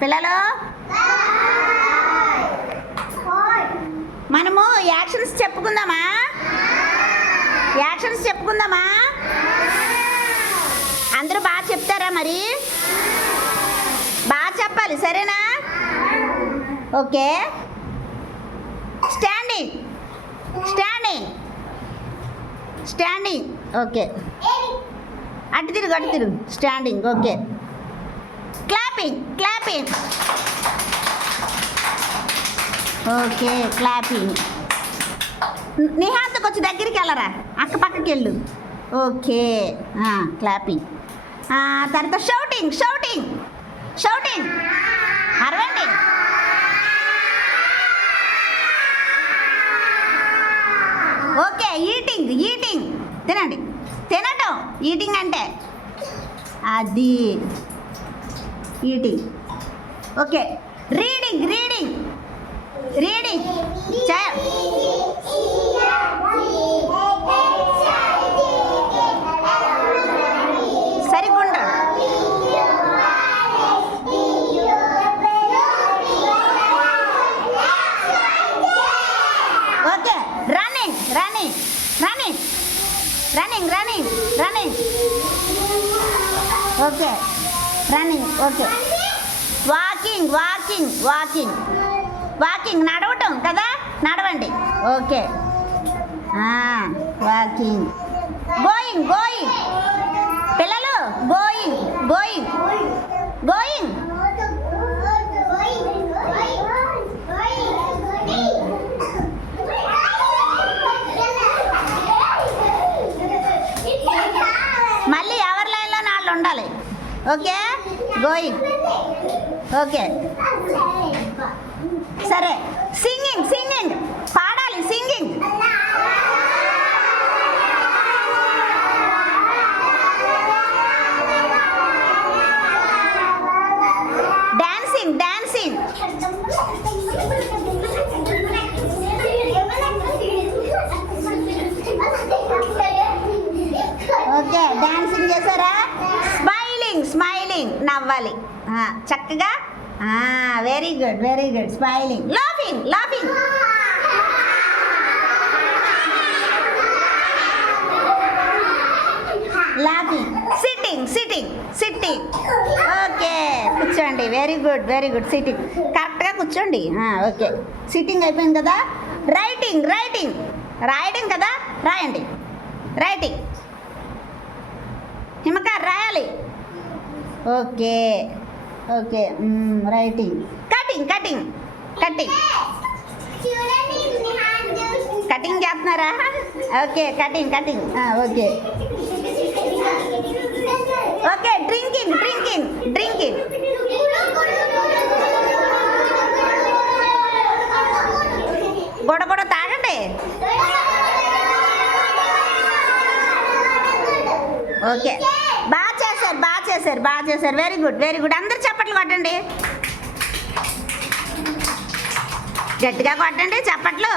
పిల్లలు మనము యాక్షన్స్ చెప్పుకుందామా? అందరూ బాగా చెప్తారా? మరి బాగా చెప్పాలి, సరేనా? ఓకే. Standing okay. అటు తిరుగు standing okay. Clapping okay. Clapping. నిహాంతకు వచ్చి దగ్గరికి వెళ్ళరా, అక్క పక్కకి వెళ్ళు. ఓకే. క్లాపింగ్. తర్వాత షౌటింగ్ అరవండి. ఓకే. ఈటింగ్ తినటం ఈటింగ్ అంటే అది ఈటింగ్. ఓకే. రీడింగ్ సరిగుండ్ర. Okay. Running okay. Running okay. Walking నడవటం కదా, నడవండి. ఓకే. వాకింగ్. గోయింగ్ పిల్లలు గోయింగ్. మళ్ళీ ఎవరి లైన్లో నాళ్ళు ఉండాలి. ఓకే. Going okay. సరే. సింగింగ్ పాడాలి. Singing dancing okay. డాన్సింగ్ చేశారా? స్మైలింగ్ నవ్వాలి చక్కగా. Very good. Smiling. Laughing sitting okay. కూర్చోండి. Very good. సిట్టింగ్ కరెక్ట్గా కూర్చోండి. ఓకే. సిట్టింగ్ అయిపోయింది కదా. రాయడం కదా, రాయండి. రైటింగ్ హిమక రాయాలి. ఓకే. రైటింగ్. కటింగ్ చేస్తున్నారా? Okay. Cutting okay. Okay. Drinking గొడగొడ తాగండి. ఓకే. బాగా చేశారు. Very good. అందరు చప్పట్లు కొట్టండి. గట్టిగా కొట్టండి చప్పట్లు.